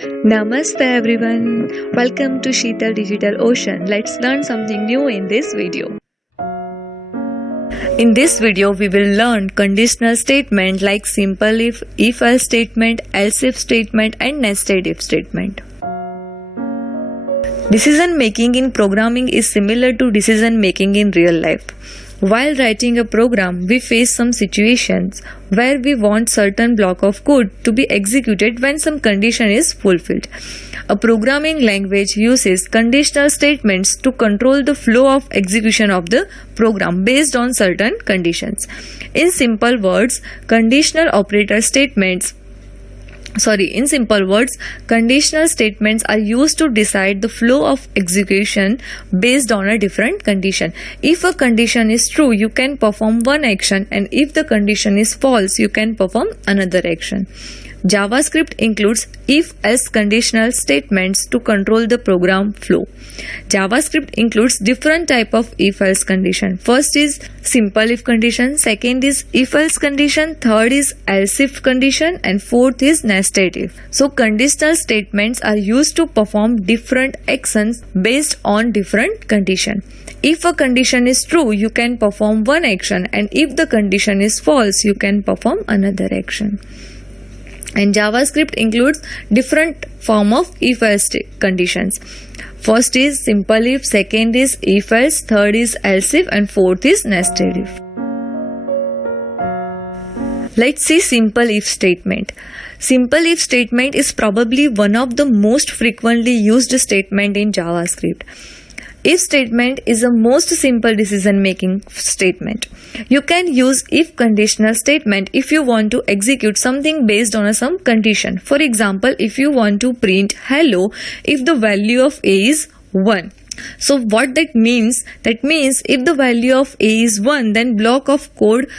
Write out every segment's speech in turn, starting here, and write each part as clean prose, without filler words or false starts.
Namaste everyone. Welcome to Sheetal Digital Ocean. Let's learn something new in this video. In this video, we will learn conditional statement like simple if else statement, else if statement and nested if statement. Decision making in programming is similar to decision making in real life. While writing a program, we face some situations where we want certain block of code to be executed when some condition is fulfilled. A programming language uses conditional statements to control the flow of execution of the program based on certain conditions. In simple words, conditional statements are used to decide the flow of execution based on a different condition. If a condition is true, you can perform one action, and if the condition is false, you can perform another action. JavaScript includes if-else conditional statements to control the program flow. JavaScript includes different type of if-else condition. First is simple if condition, second is if-else condition, third is else-if condition, and fourth is nested if. So conditional statements are used to perform different actions based on different condition. If a condition is true, you can perform one action, and if the condition is false, you can perform another action. And JavaScript includes different form of if-else conditions. First is simple if, second is if-else, third is else-if, and fourth is nested if. Let's see simple if statement. Simple if statement is probably one of the most frequently used statement in JavaScript. If statement is a most simple decision making statement. You can use if conditional statement if you want to execute something based on some condition. For example, if you want to print hello if the value of a is 1. So what that means? That means if the value of a is 1, then block of code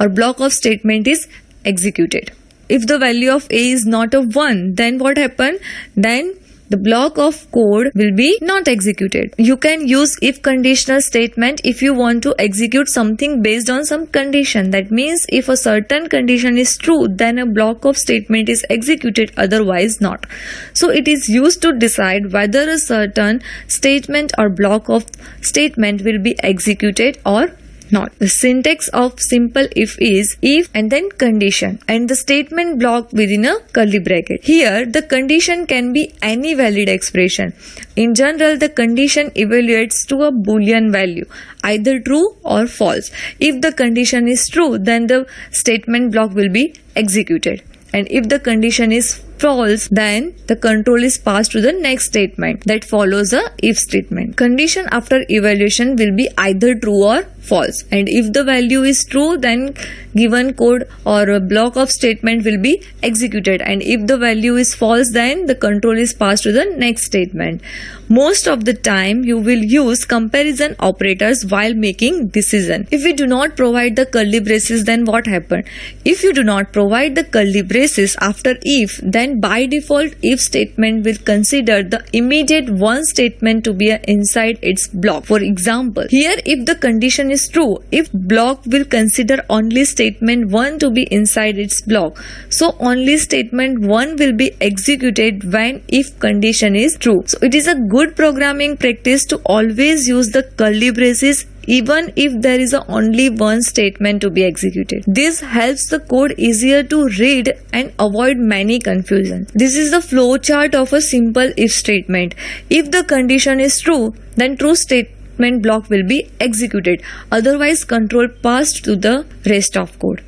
or block of statement is executed. If the value of a is not a 1, then what happen? Then the block of code will be not executed. You can use if conditional statement if you want to execute something based on some condition. That means if a certain condition is true, then a block of statement is executed, otherwise not. So it is used to decide whether a certain statement or block of statement will be executed or not. The syntax of simple if is if and then condition and the statement block within a curly bracket. Here the condition can be any valid expression. In general, the condition evaluates to a boolean value, either true or false. If the condition is true, then the statement block will be executed, and if the condition is false, then the control is passed to the next statement that follows a if statement. Condition after evaluation will be either true or false, and if the value is true, then given code or a block of statement will be executed, and if the value is false, then the control is passed to the next statement. Most of the time you will use comparison operators while making decision. If we do not provide the curly braces, then what happen? If you do not provide the curly braces after if, then by default if statement will consider the immediate one statement to be inside its block. For example, here if the condition is true, if block will consider only statement 1 to be inside its block. So only statement 1 will be executed when if condition is true. So it is a good programming practice to always use the curly braces even if there is only one statement to be executed. This helps the code easier to read and avoid many confusion. This is the flow chart of a simple if statement. If the condition is true, then true statement block will be executed. Otherwise, control passed to the rest of code.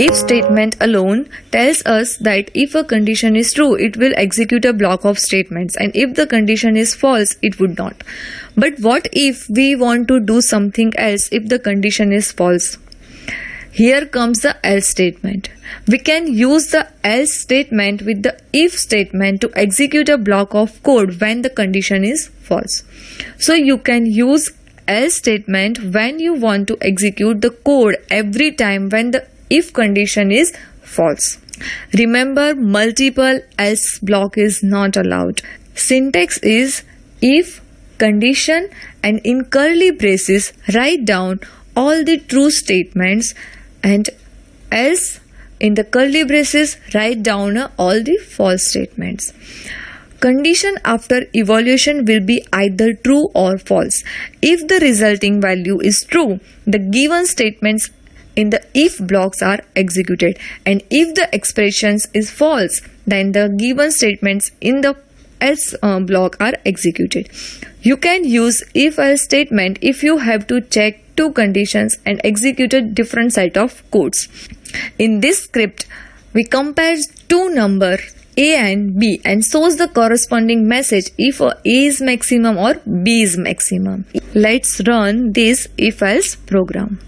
If statement alone tells us that if a condition is true, it will execute a block of statements, and if the condition is false, it would not. But what if we want to do something else if the condition is false? Here comes the else statement. We can use the else statement with the if statement to execute a block of code when the condition is false. So you can use else statement when you want to execute the code every time when the if condition is false. Remember, multiple else block is not allowed. Syntax is if condition and in curly braces write down all the true statements and else in the curly braces write down all the false statements. Condition after evaluation will be either true or false. If the resulting value is true, the given statements in the if blocks are executed, and if the expressions is false, then the given statements in the else block are executed. You can use if else statement if you have to check two conditions and execute a different set of codes. In this script, we compare two numbers A and B and shows the corresponding message if A is maximum or B is maximum. Let's run this if else program.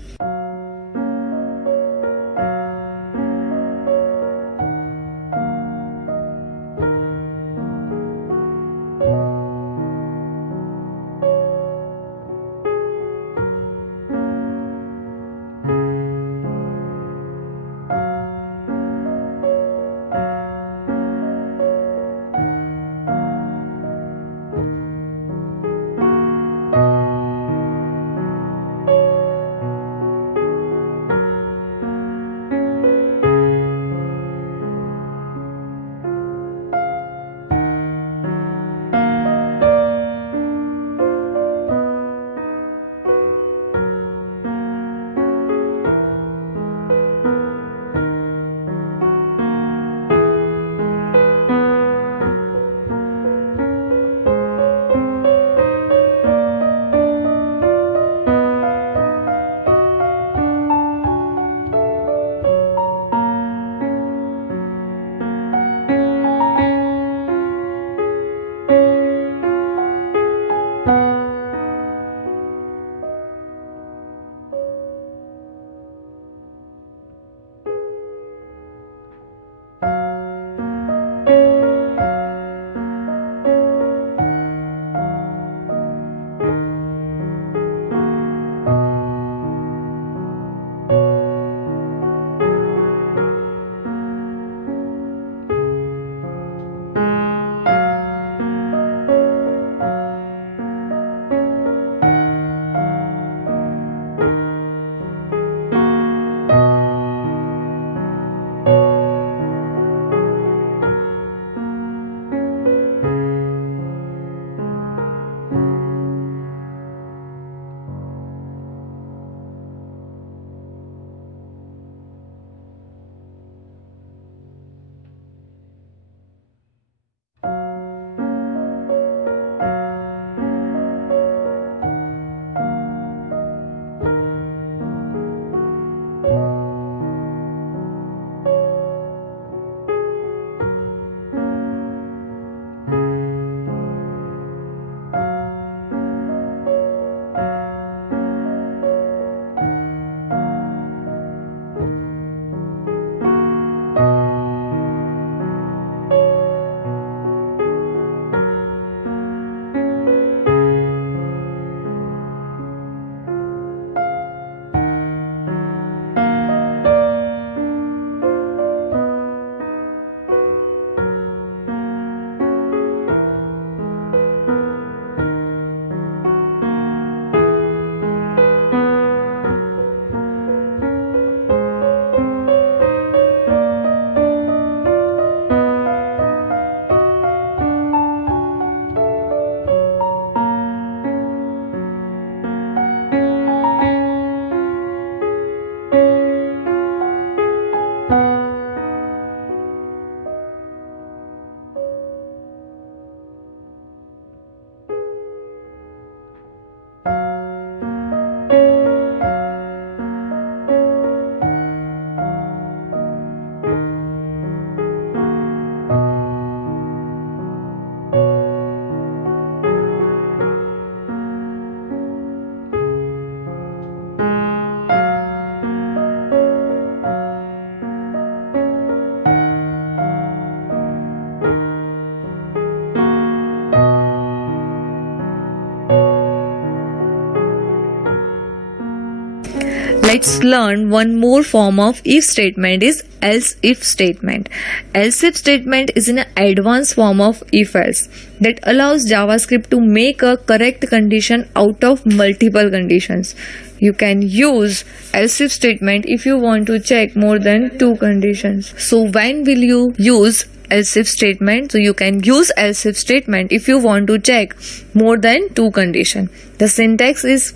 Let's learn one more form of if statement is else if statement. Else if statement is an advanced form of if else that allows JavaScript to make a correct condition out of multiple conditions. You can use else if statement if you want to check more than two conditions. So when will you use else if statement? So you can use else if statement if you want to check more than two conditions. The syntax is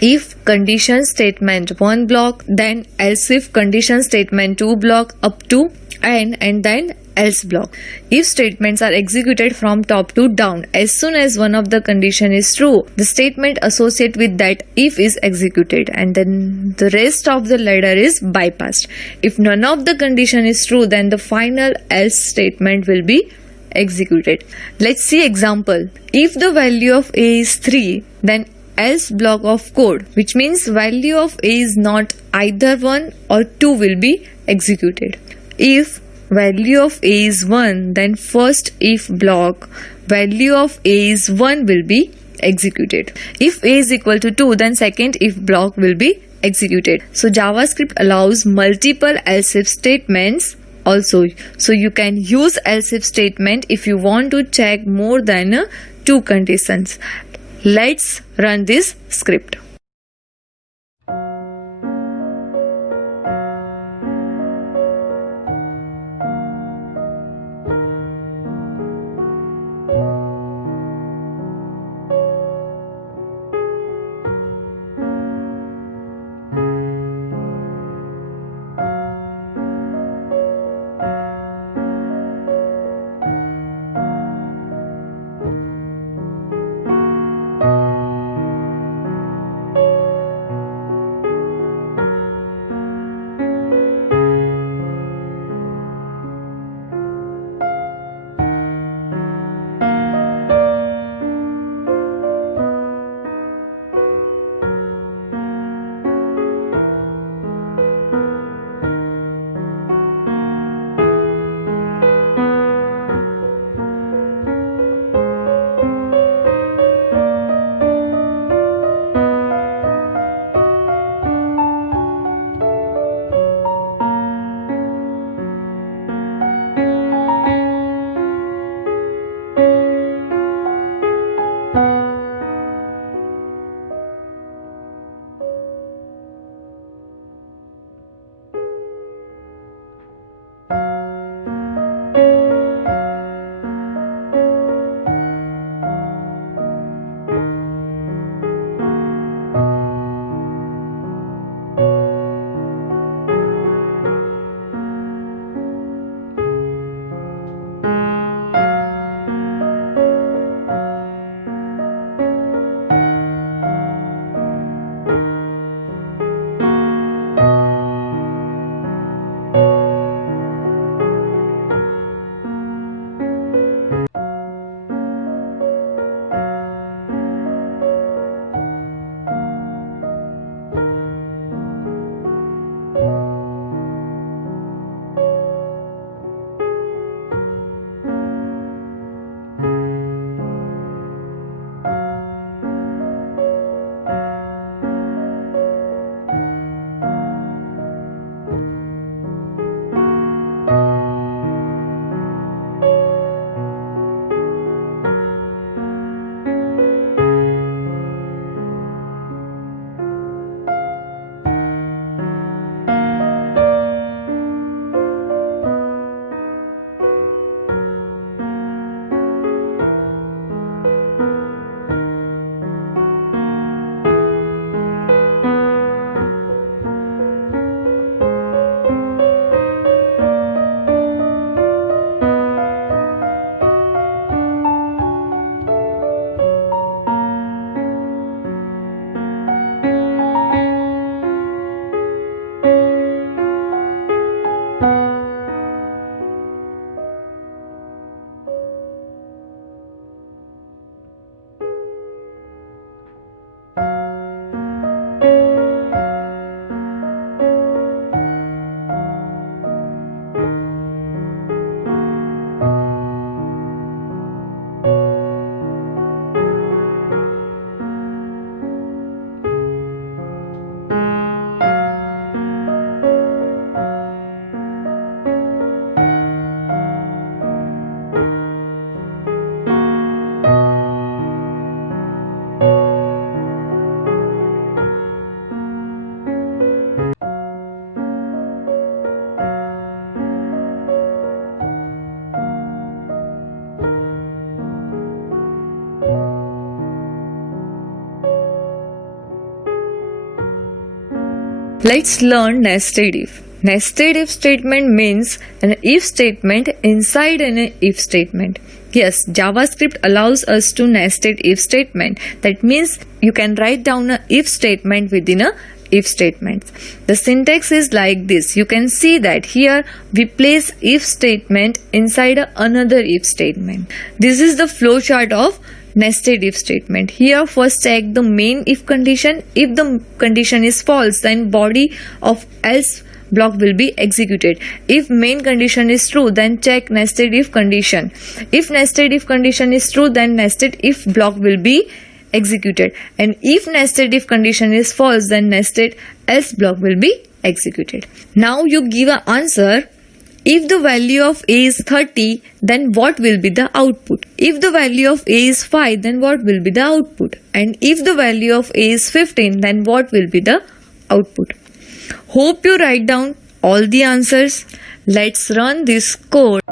if condition statement 1 block, then else if condition statement 2 block up to and then else block. If statements are executed from top to down, as soon as one of the condition is true, the statement associated with that if is executed and then the rest of the ladder is bypassed. If none of the condition is true, then the final else statement will be executed. Let's see example. If the value of a is 3, then else block of code, which means value of a is not either 1 or 2 will be executed. If value of a is 1, then first if block value of a is 1 will be executed. If a is equal to 2, then second if block will be executed. So JavaScript allows multiple else if statements also. So you can use else if statement if you want to check more than two conditions. Let's run this script. Let's learn nested if. Nested if statement means an if statement inside an if statement. Yes, JavaScript allows us to nested if statement. That means you can write down a if statement within a if statement. The syntax is like this. You can see that here we place if statement inside another if statement. This is the flowchart of nested if statement. Here first check the main if condition. If the condition is false, then body of else block will be executed. If main condition is true, then check nested if condition. If nested if condition is true, then nested if block will be executed, and if nested if condition is false, then nested else block will be executed. Now you give an answer. If the value of a is 30, then what will be the output? If the value of a is 5, then what will be the output? And if the value of a is 15, then what will be the output? Hope you write down all the answers. Let's run this code.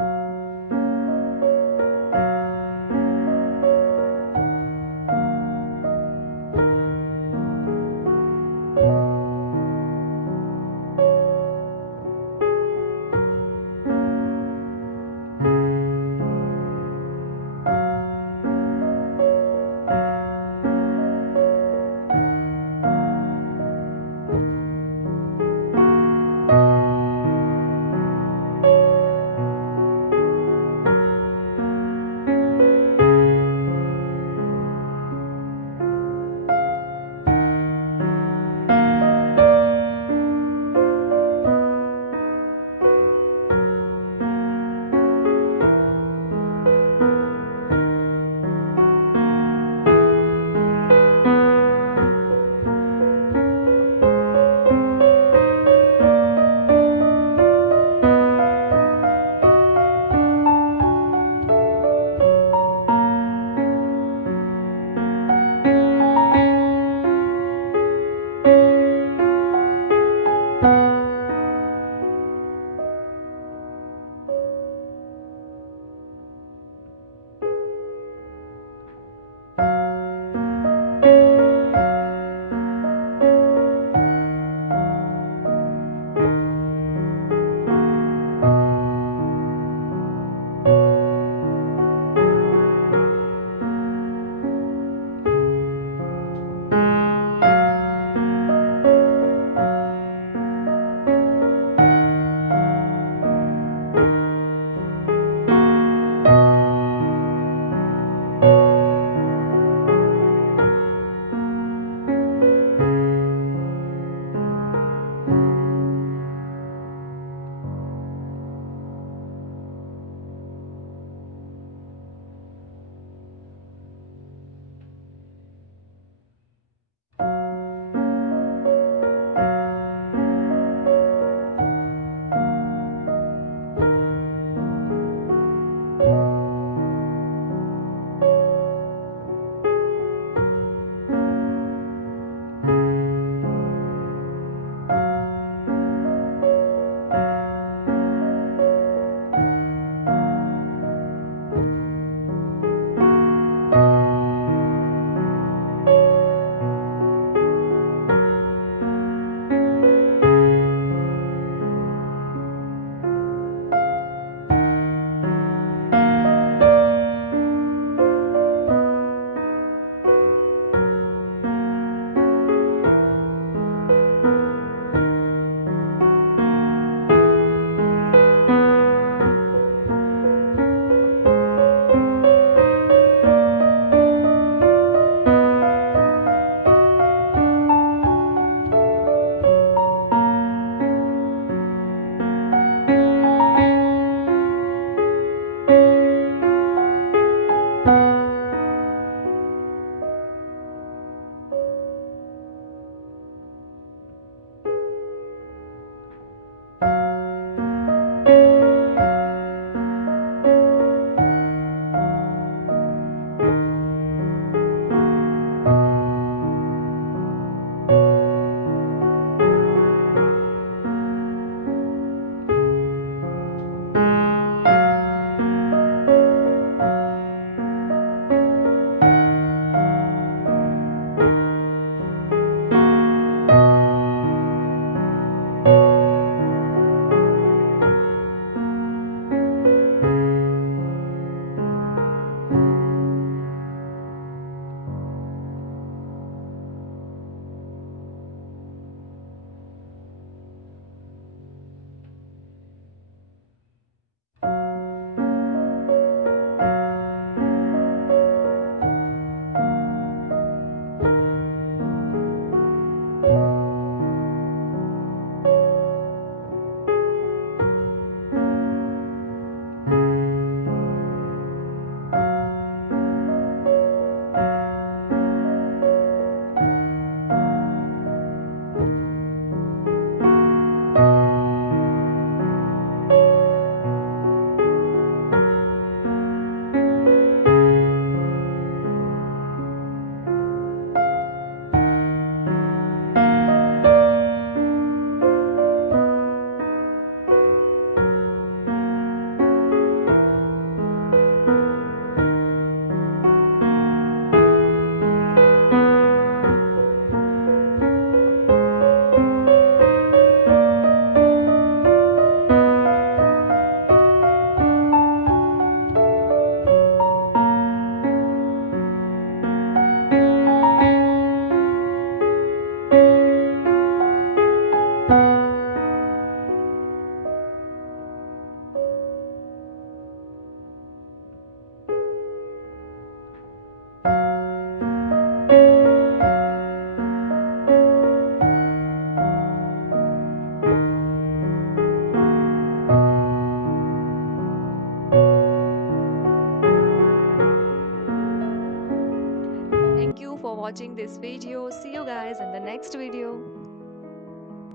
for watching this video. See you guys in the next video.